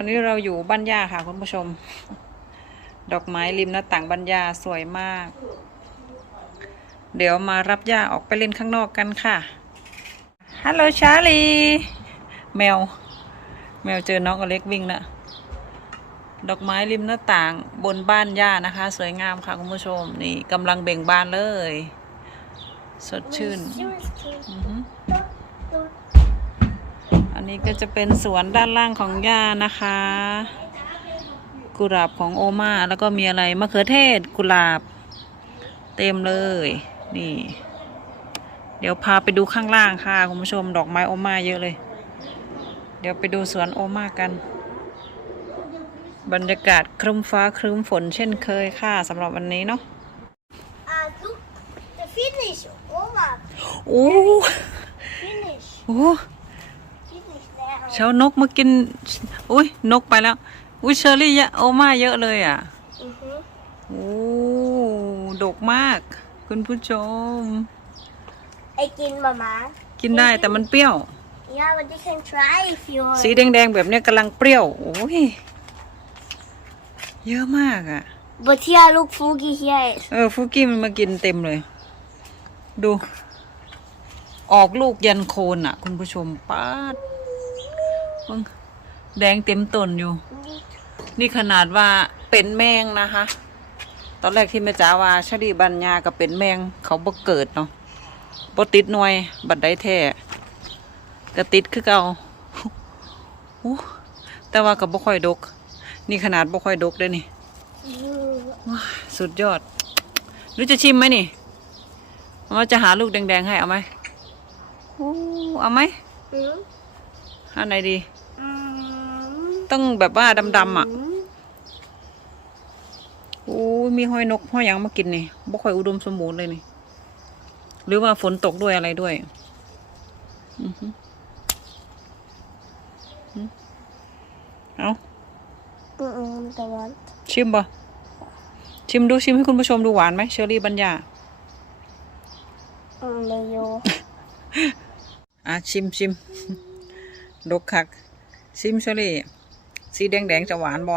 อนนี้เราอยู่บ้านย่าค่ะคุณผู้ชม ดอกไม้ริมหน้าต่างบ้านย่าสวยมาก เดี๋ยวมารับย่าออกไปเล่นข้างนอกกันค่ะฮัลโหลชาลีแมว แมวเจอน้องอเล็กวิ่งละดอกไม้ริมหน้าต่างบนบ้านย่านะคะ สวยงามค่ะคุณผู้ชม นี่กำลังเบ่งบานเลย สดชื่น อือหืออั นนี้ก็จะเป็นสวนด้านล่างของย่านะคะ กุหลาบของโอมาแล้วก็มีอะไรมะเขือเทศกุหลาบ เต็มเลย นี่ เดี๋ยวพาไปดูข้างล่างค่ะคุณผู้ชมดอกไม้โอมาเยอะเลย เดี๋ยวไปดูสวนโอมากัน บรรยากาศครึ้มฟ้าครึ้มฝนเช่นเคยค่ะสำหรับวันนี้เนาะ Uh, look, the finish. Over. โอ้ Finish. โห Finish now. เช้านกมากิน อุ้ยนกไปแล้ว อุ้ยเชอรี่เยอะโอมาเยอะเลยอะ Mm-hmm. โอ้ดกมาก คุณผู้ชม I can, Mama. กินได้แต่มันเปรี้ยว Yeah, but you can try if you สีแดงๆแบบเนี้ยกำลังเปรี้ยว โอ้ย เยอะมากอะ But here, look, Fugi here is. เออฟุกี้มันมากินเต็มเลย ดู ออกลูกยันโคนอะ คุณผู้ชมป้าด เบิ่งแดงเต็มต้นอยู่ นี่ขนาดว่าเป็นแมงนะคะ ตอนแรกที่แม่จ๋าว่าชะดีบัญญากับเป็นแมงเขาบ่เกิดเนาะบ่ติดหน่วยบัดได้แท้ก็ติดคือเก่าโอ้แต่ว่าก็บ่ค่อยดก นี่ขนาดบ่ค่อยดกเด้อนี่ว้าสุดยอดหรือจะชิมไหมนี่ว่าจะหาลูกแดงๆให้เอาไหมโอ้เอาไหม Mm. อันไหนดี Mm. ต้องแบบว่าดำๆอะโอ้ยมีห้อยนกห้อยหยังมากินนี่บ่ค่อยอุดมสมบูรณ์เลยนี่ หรือว่าฝนตกด้วยอะไรด้วย อือหือหือเอา Mm-mm, the one. ชิมบ่ชิมดูชิมให้คุณผู้ชมดูหวานไหมเชอรี่บัญญา Mm, mayo. อะชิมชิมดกคัก ชิมเชอรี่ สีแดงแดงจะหวานบ่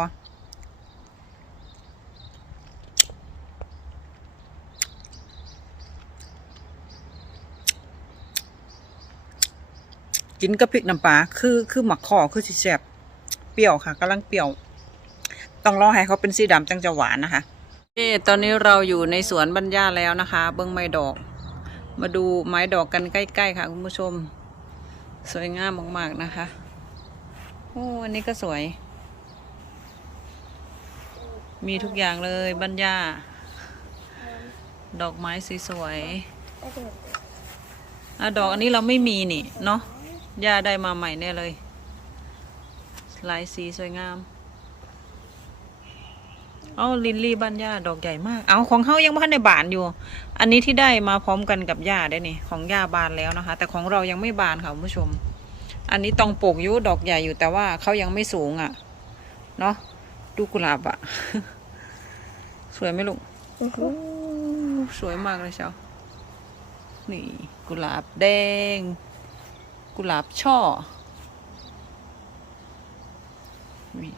กินกับพริกน้ำปลาคือคือหมักข้อคือสิแซ่บเปรี้ยวค่ะกำลังเปรี้ยว ต้องรอให้เขาเป็นสีดำจังจะหวานนะคะเอ๊ตอนนี้เราอยู่ในสวนบรรยาแล้วนะคะ เบิ้องไม้ดอก มาดูไม้ดอกกันใกล้ ๆ ค่ะ คุณผู้ชม สวยงามมาก ๆ นะคะ โอ้อันนี้ก็สวย มีทุกอย่างเลยบรรยาดอกไม้สวยๆอะดอกอันนี้เราไม่มีนี่เนาะย่าได้มาใหม่แน่เลยลายสีสวยงาม เอาลินลี่บ้านย่าดอกใหญ่มาก เอาของเขายังบ้านในบานอยู่ อันนี้ที่ได้มาพร้อมกันกับย่าได้นี่ ของย่าบานแล้วนะคะ แต่ของเรายังไม่บานค่ะคุณผู้ชม อันนี้ตองปลูกยุดอกใหญ่อยู่แต่ว่าเขายังไม่สูงอะ่ะ เนาะ ดูกุหลาบอะ่ะสวยไหมลูก Mm-hmm. สวยมากเลยเชียวนี่กุหลาบแดง กุหลาบช่อนี่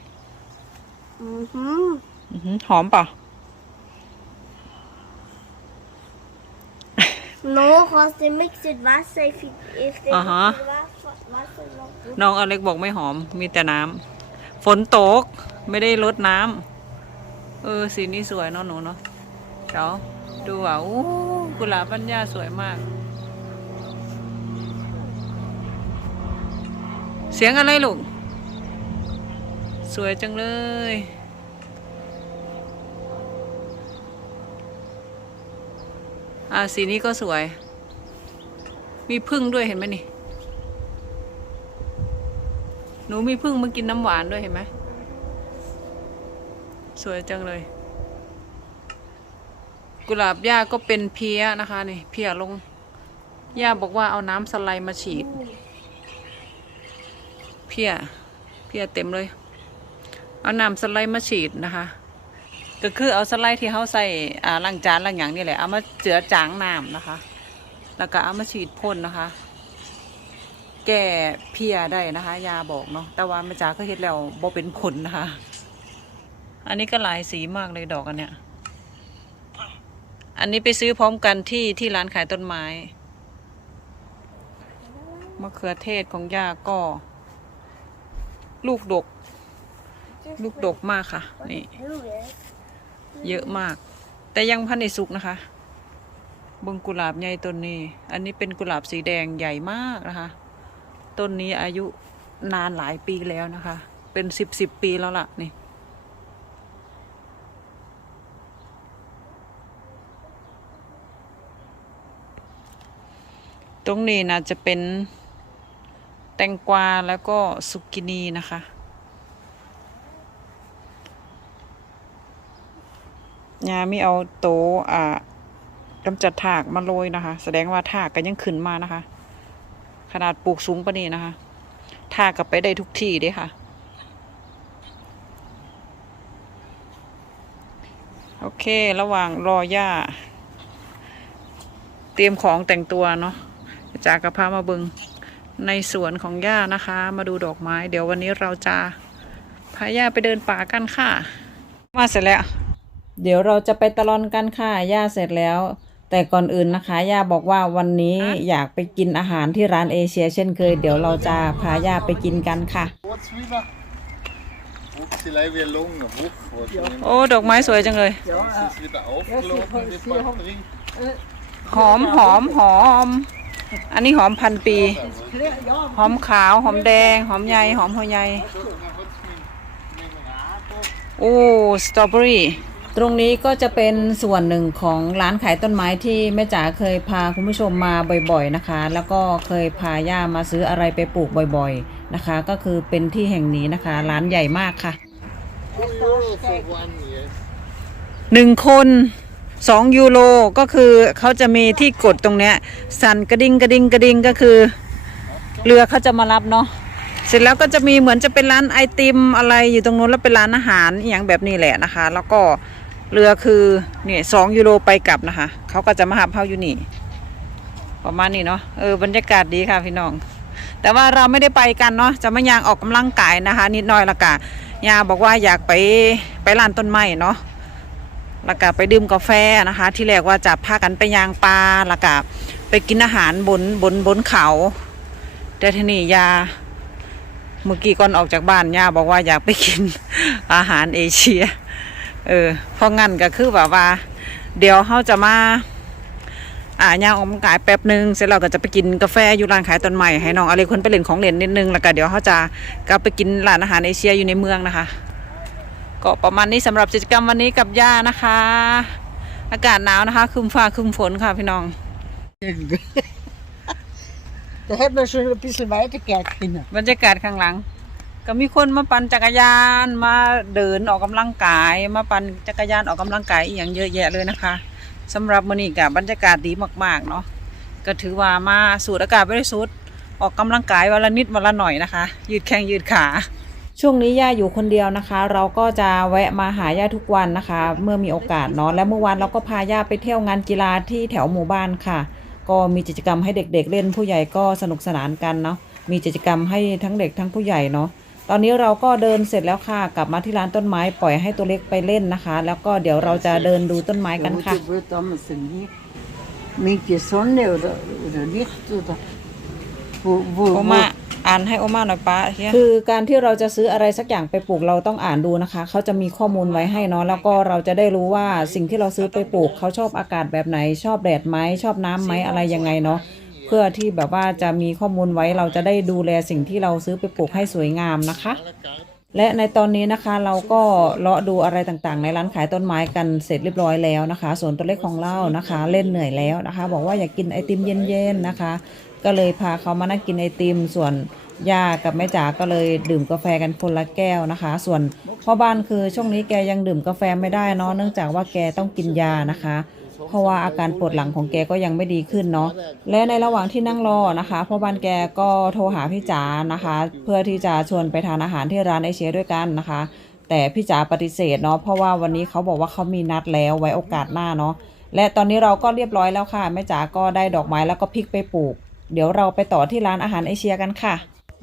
Mm-hmm. อื้อหือหอมเปล่ะ No, because they mix with Wasser. If, you, if they Uh-huh. mix with Wasser, Wasser not good. น้องอเล็กบอกไม่หอมมีแต่น้ำฝนตก ไม่ได้ลดน้ำเออสีนี้สวยเนาะหนูเนาะเจ้าดูอะอู้กุหลาบปัญญาสวยมาก เสียงอะไรลูก สวยจังเลยอ่าสีนี้ก็สวย มีพึ่งด้วยเห็นไหมนี่ หนูมีพึ่งมากินน้ำหวานด้วยเห็นไหม สวยจังเลย กุหลาบย่าก็เป็นเพี้ยนะคะนี่เพี้ยลงย่าบอกว่าเอาน้ำสไลด์มาฉีด เพี้ยเพี้ยเต็มเลย เอาน้ำสไลด์มาฉีดนะคะ ก็คือเอาสไลด์ที่เขาใส่อ่าล้างจานล้างอย่างนี่แหละเอามาเจือจางน้ำนะคะ แล้วก็เอามาฉีดพ่นนะคะแก้เพียได้นะคะ ยาบอกเนาะแต่ว่าแม่จ๋าก็เฮ็ดแล้วบ่เป็นผลนะคะ อันนี้ก็หลายสีมากเลยดอกอันเนี้ย อันนี้ไปซื้อพร้อมกันที่ที่ร้านขายต้นไม้ มะเขือเทศของย่าก็ ลูกดก ลูกดกมากค่ะ นี่ เยอะมาก แต่ยังพันในสุกนะคะเบงกุหลาบใหญ่ต้นนี้ อันนี้เป็นกุหลาบสีแดงใหญ่มากนะคะ ต้นนี้อายุนานหลายปีแล้วนะคะ เป็นสิบสิบปีแล้วล่ะนี่ ตรงนี้นะจะเป็นแตงกวาแล้วก็สุกินีนะคะ ยาไม่เอาโตะอ่ากำจัดถากมาโรยนะคะ แสดงว่าถากก็ยังขึ้นมานะคะ ขนาดปลูกสูงปะนี้นะคะถากกับไปได้ทุกที่ด้ค่ะ โอเค ระหว่างรอย่าเตรียมของแต่งตัวเนาะ จากกระพามาเบิงในสวนของย่านะคะ มาดูดอกไม้ เดี๋ยววันนี้เราจะพาย่าไปเดินป่ากันค่ะ มาเสร็จแล้ว เดี๋ยวเราจะไปตลอนกันค่ะย่าเสร็จแล้ว แต่ก่อนอื่นนะคะย่าบอกว่าวันนี้อยากไปกินอาหารที่ร้านเอเชีย เช่นเคย เดี๋ยวเราจะพาย่าไปกินกันค่ะ Åtsviva. Wuchselei wie Lungen, Wuch. was โอ้ดอกไม้สวยจังเลย Das ist wieder aufgelaufen, die Batterie. หอมหอมหอม อันนี้หอมพันปี หอมขาว หอมแดง หอมใหญ่หอมหัวใหญ่โอ้ สตรอเบอรี่ ตรงนี้ก็จะเป็นส่วนหนึ่งของร้านขายต้นไม้ที่แม่จ๋าเคยพาคุณผู้ชมมาบ่อยๆนะคะ แล้วก็เคยพาย่ามาซื้ออะไรไปปลูกบ่อยๆนะคะ ก็คือเป็นที่แห่งนี้นะคะ ร้านใหญ่มากค่ะ Euro for one, yes. หนึ่งคน สองยูโรก็คือเขาจะมีที่กดตรงเนี้ย สั่นกระดิ่งกระดิ่งกระดิ่งก็คือ เรือเขาจะมารับเนาะเสร็จแล้วก็จะมีเหมือนจะเป็นร้านไอติมอะไรอยู่ตรงนู้นแล้วเป็นร้านอาหารอย่างแบบนี้แหละนะคะ แล้วก็เรือคือเนี่ยสองยูโรไปกลับนะคะเขาก็จะมาหับเฮาอยู่นี่ประมาณนี้เนาะเออบรรยากาศดีค่ะพี่น้อง แต่ว่าเราไม่ได้ไปกันเนาะจะมายางออกกำลังกายนะคะ นิดหน่อยละกะยาบอกว่าอยากไปไปร้านต้นไม้เนาะ แล้วก็ไปดื่มกาแฟนะคะ ที่แรกว่าจะพากันไปยางปลาแล้วก็ไปกินอาหารบนบนบนเขา แต่ทีนี้ยาเมื่อกี้ก่อนออกจากบ้านย่าบอกว่าอยากไปกินอาหารเอเชีย เออเพราะงั้นก็คือแบบว่า เดี๋ยวเขาจะมาอ่าย่าออกกำลังกายแป๊บหนึ่งเสร็จแล้วก็จะไปกินกาแฟอยู่ร้านขายต้นใหม่ให้น้องอะไรคนไปเล่นของเล่นนิดนึงแล้วก็เดี๋ยวเขาจะกลับไปกินร้านอาหารเอเชียอยู่ในเมืองนะคะ ก็ประมาณนี้สำหรับกิจกรรมวันนี้กับย่านะคะ อากาศหนาวนะคะครึมฟ้าครึมฝนค่ะพี่น้อง Da hätten wir schon ein bisschen weitergehen können. บรรยากาศข้างหลัง ก็มีคนมาปั่นจักรยานมาเดินออกกำลังกาย มาปั่นจักรยานออกกำลังกายอีกอย่างเยอะแยะเลยนะคะสำหรับมื้อนี้กับบรรยากาศดีมากๆเนาะก็ถือว่ามาสูดอากาศบริสุทธิ์ออกกำลังกายวันละนิดวันละหน่อยนะคะ ยืดแข้งยืดขา ช่วงนี้ย่าอยู่คนเดียวนะคะ เราก็จะแวะมาหาย่าทุกวันนะคะ เมื่อมีโอกาสเนาะและเมื่อวานเราก็พาย่าไปเที่ยวงานกีฬาที่แถวหมู่บ้านค่ะ ก็มีกิจกรรมให้เด็กๆ เล่นผู้ใหญ่ก็สนุกสนานกันเนาะมีกิจกรรมให้ทั้งเด็กทั้งผู้ใหญ่เนาะตอนนี้เราก็เดินเสร็จแล้วค่ะ กลับมาที่ร้านต้นไม้ปล่อยให้ตัวเล็กไปเล่นนะคะ แล้วก็เดี๋ยวเราจะเดินดูต้นไม้กันค่ะ Wo wird damals denn nie? Mit die Sonne oder, oder Licht oder wo, wo, โอ่านให้โอมาหน่อยป้าคือการที่เราจะซื้ออะไรสักอย่างไปปลูกเราต้องอ่านดูนะคะ เขาจะมีข้อมูลไว้ให้เนาะแล้วก็เราจะได้รู้ว่าสิ่งที่เราซื้อไปปลูกเขาชอบอากาศแบบไหน ชอบแดดไหมชอบน้ำไหมอะไรยังไงเนาะเพื่อที่แบบว่าจะมีข้อมูลไว้เราจะได้ดูแลสิ่งที่เราซื้อไปปลูกให้สวยงามนะคะ และในตอนนี้นะคะเราก็เลาะดูอะไรต่างๆ ในร้านขายต้นไม้กันเสร็จเรียบร้อยแล้วนะคะ ส่วนตัวเล็กของเรานะคะ เล่นเหนื่อยแล้วนะคะ บอกว่าอยากกินไอติมเย็นๆนะคะ ก็เลยพาเขามานั่งกินไอติม ส่วนย่ากับแม่จ๋าก็เลยดื่มกาแฟกันคนละแก้วนะคะ ส่วนพ่อบ้านคือช่วงนี้แกยังดื่มกาแฟไม่ได้เนาะเนื่องจากว่าแกต้องกินยานะคะ เพราะว่าอาการปวดหลังของแกก็ยังไม่ดีขึ้นเนาะและในระหว่างที่นั่งรอนะคะพ่อบ้านแกก็โทรหาพี่จ๋านะคะ เพื่อที่จะชวนไปทานอาหารที่ร้านไอเชียด้วยกันนะคะ แต่พี่จ๋าปฏิเสธเนาะเพราะว่าวันนี้เขาบอกว่าเขามีนัดแล้วไว้โอกาสหน้าเนาะและตอนนี้เราก็เรียบร้อยแล้วค่ะแม่จ๋าก็ได้ดอกไม้แล้วก็พริกไปปลูก เดี๋ยวเราไปต่อที่ร้านอาหารเอเชียกันค่ะ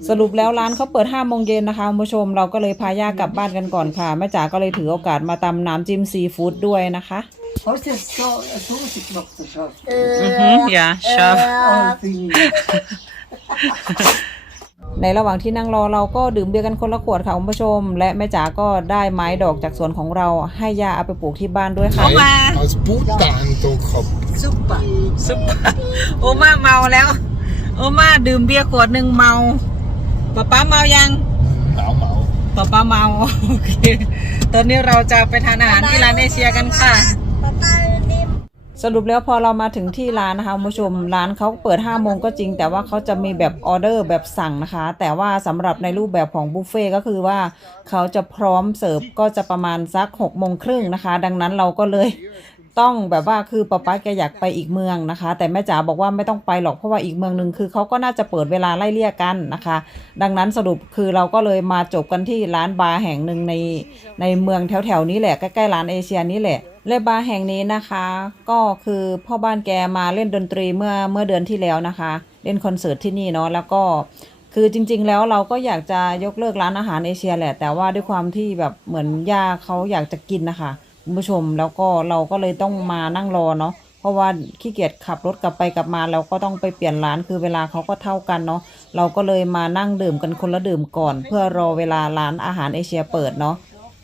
สรุปแล้วร้านเขาเปิด5โมงเย็นนะคะคุณผู้ชมเราก็เลยพาย่ากลับบ้านกันก่อนค่ะแม่จ๋าก็เลยถือโอกาสมาตำน้ำจิ้มซีฟู้ดด้วยนะคะ Hast du so eine Soße gemacht, das hast du? อือ ในระหว่างที่นั่งรอเราก็ดื่มเบียร์กันคนละขวดค่ะคุณผู้ชม และแม่จ๋าก็ได้ไม้ดอกจากสวนของเราให้ย่าเอาไปปลูกที่บ้านด้วยค่ะ Als Buddha-Eindruck gehabt. Super. ซุปโอมาเมาแล้ว โอมาดื่มเบียร์ขวดหนึ่งเมาป๊าป๊าเมายัง Mau, mau. ป๊าป๊าเมา โอเค ตอนนี้เราจะไปทานอาหารที่ร้านเอเชียกันค่ะ Papa nimm สรุปแล้วพอเรามาถึงที่ร้านนะคะคุณผู้ชมร้านเขาเปิด5โมงก็จริง แต่ว่าเขาจะมีแบบออเดอร์แบบสั่งนะคะ แต่ว่าสำหรับในรูปแบบของบุฟเฟ่ก็คือว่าเขาจะพร้อมเสิร์ฟก็จะประมาณสัก6โมงครึ่งนะคะ ดังนั้นเราก็เลยต้องแบบว่าคือป๊าป๊าแกอยากไปอีกเมืองนะคะ แต่แม่จ๋าบอกว่าไม่ต้องไปหรอกเพราะว่าอีกเมืองหนึ่งคือเขาก็น่าจะเปิดเวลาไล่เลี่ยกันนะคะ ดังนั้นสรุปคือเราก็เลยมาจบกันที่ร้านบาร์แห่งหนึ่งในในเมืองแถวๆนี้แหละใกล้ๆร้านเอเชียนี้แหละ และบาร์แห่งนี้นะคะ ก็คือพ่อบ้านแกมาเล่นดนตรีเมื่อเมื่อเดือนที่แล้วนะคะ เล่นคอนเสิร์ตที่นี่เนาะแล้วก็คือจริง ๆ แล้วเราก็อยากจะยกเลิกร้านอาหารเอเชียแหละ แต่ว่าด้วยความที่แบบเหมือนย่าเขาอยากจะกินนะคะคุณผู้ชมแล้วก็เราก็เลยต้องมานั่งรอเนาะเพราะว่าขี้เกียจขับรถกลับไปกลับมาเราก็ต้องไปเปลี่ยนร้านคือเวลาเขาก็เท่ากันเนาะเราก็เลยมานั่งดื่มกันคนละดื่มก่อน เพื่อรอเวลาร้านอาหารเอเชียเปิดเนาะ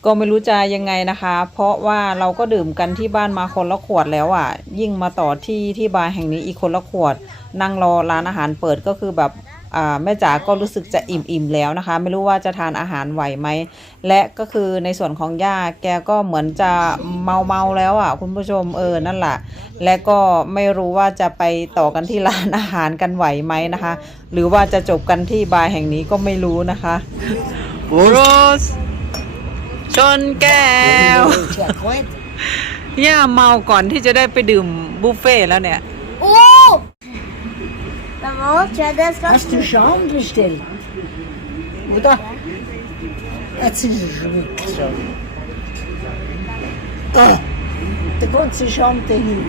ก็ไม่รู้จะยังไงนะคะ เพราะว่าเราก็ดื่มกันที่บ้านมาคนละขวดแล้วอะ ยิ่งมาต่อที่ที่บาร์แห่งนี้อีกคนละขวด นั่งรอร้านอาหารเปิดก็คือแบบอ่าแม่จ๋าก็รู้สึกจะอิ่มๆแล้วนะคะ ไม่รู้ว่าจะทานอาหารไหวไหม และก็คือในส่วนของย่าแกก็เหมือนจะเมาเมาแล้วอะคุณผู้ชมเออนั่นแหละและก็ไม่รู้ว่าจะไปต่อกันที่ร้านอาหารกันไหวไหมนะคะ หรือว่าจะจบกันที่บาร์แห่งนี้ก็ไม่รู้นะคะโรส ชนแก้ว Ja, goed. ย่าเมาก่อนที่จะได้ไปดื่มบุฟเฟ่ต์แล้วเนี่ย Oh! Daraus, ja, das ganz Hast du Schaum bestellt? Oder? Jetzt ist es weg. So. Ah, der ganze Schaum dahin.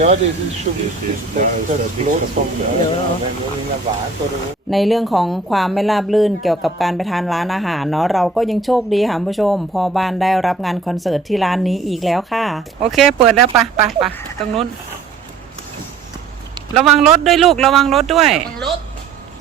Ja, das ist schon wichtig, dass das Platz vom Wenn man in einer Waage oder wo ในเรื่องของความไม่ราบรื่นเกี่ยวกับการไปทานร้านอาหารเนาะเราก็ยังโชคดีค่ะคุณผู้ชม พอบ้านได้รับงานคอนเสิร์ตที่ร้านนี้อีกแล้วค่ะ โอเค เปิดแล้วปะปะปะตรงนู้น ระวังรถด้วยลูกระวังรถด้วย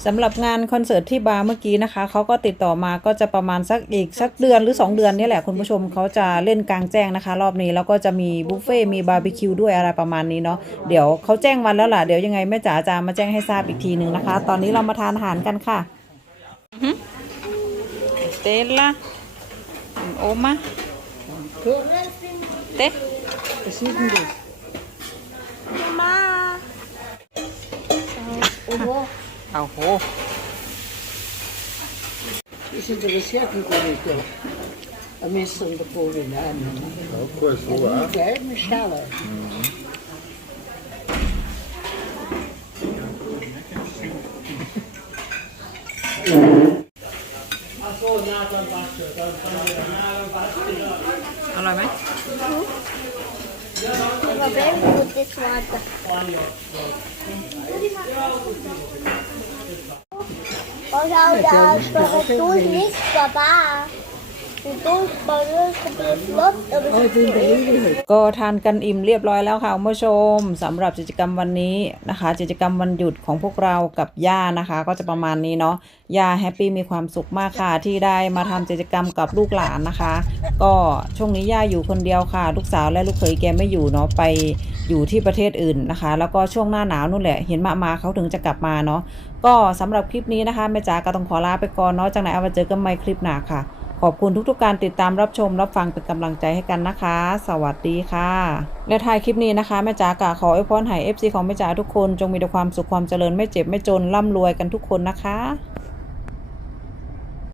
สำหรับงานคอนเสิร์ตที่บาร์เมื่อกี้นะคะเขาก็ติดต่อมาก็จะประมาณสักอีกสักเดือนหรือ 2 เดือนนี่แหละคุณผู้ชมเขาจะเล่นกลางแจ้งนะคะ รอบนี้แล้วก็จะมีบุฟเฟ่ต์มีบาร์บีคิวด้วยอะไรประมาณนี้เนาะเดี๋ยวเขาแจ้งวันแล้วล่ะเดี๋ยวยังไงแม่จ๋าจะมาแจ้งให้ทราบอีกทีหนึ่งนะคะ ตอนนี้เรามาทานอาหารกันค่ะเตล่าโอมาเต Was ist denn das? Mama. Oh, เอาโห Ist in der Reserve gut. Ein Messer und der Boden. Nein, Ja, cool, so auch. Die gelben Stalle. Alright, mate. it was very good this water. Oh, Or how does Papa do this, Papa? ก็ทานกันอิ่มเรียบร้อยแล้วค่ะคุณผู้ชมสำหรับกิจกรรมวันนี้นะคะ กิจกรรมวันหยุดของพวกเรากับย่านะคะ ก็จะประมาณนี้เนาะย่าแฮปปี้มีความสุขมากค่ะ ที่ได้มาทำกิจกรรมกับลูกหลานนะคะ ก็ช่วงนี้ย่าอยู่คนเดียวค่ะ ลูกสาวและลูกเขยแกไม่อยู่เนาะไปอยู่ที่ประเทศอื่นนะคะ แล้วก็ช่วงหน้าหนาวนู่นแหละ เห็นมามาเขาถึงจะกลับมาเนาะก็สำหรับคลิปนี้นะคะแม่จ๋าก็ต้องขอลาไปก่อนเนาะจากไหนเอาไว้เจอกันใหม่คลิปหน้าค่ะ ขอบคุณทุกๆ การติดตามรับชมรับฟังเป็นกำลังใจให้กันนะคะ สวัสดีค่ะ และท้ายคลิปนี้นะคะแม่จ๋ากะขออวยพรให้เอฟซีของแม่จ๋าทุกคน จงมีแต่ความสุขความเจริญไม่เจ็บไม่จนร่ำรวยกันทุกคนนะคะ